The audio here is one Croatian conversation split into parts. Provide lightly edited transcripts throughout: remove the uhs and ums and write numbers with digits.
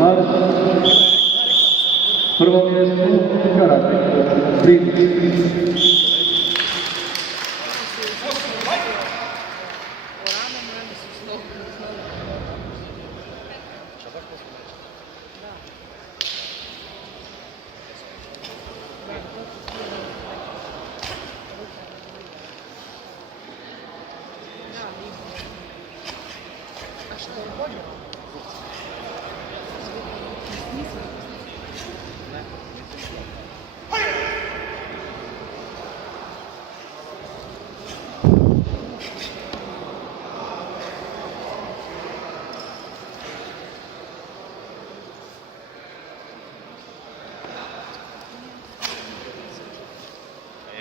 marš. Prvo mjesto karate, Primić.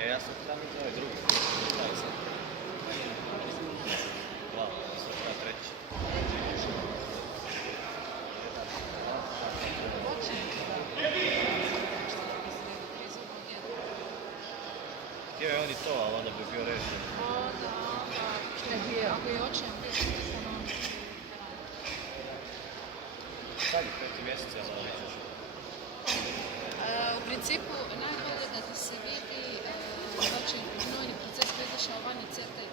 Ja sam tam iz ove druge. Dva, sad treći. Htio je on i to, ali onda bi bio rešen. Ako je očin, Sad je 5. mjesec, ali nećeš. u principu najbolje da ti se vidi znači gnojni proces koji je izašao van i crtaj.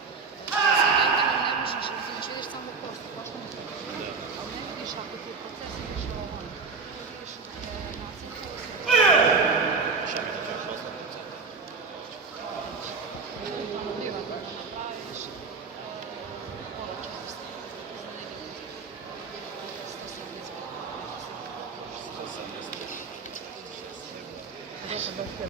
Rentgenom ne možeš, razumiješ, vidiš samo kost, koštanu strukturu, ali ne vidiš ako ti je proces izašao van. Vidiš nasilno. Šta mi da ćeš ostati u centru? Privatno da napraviš povećanost za nekih 170.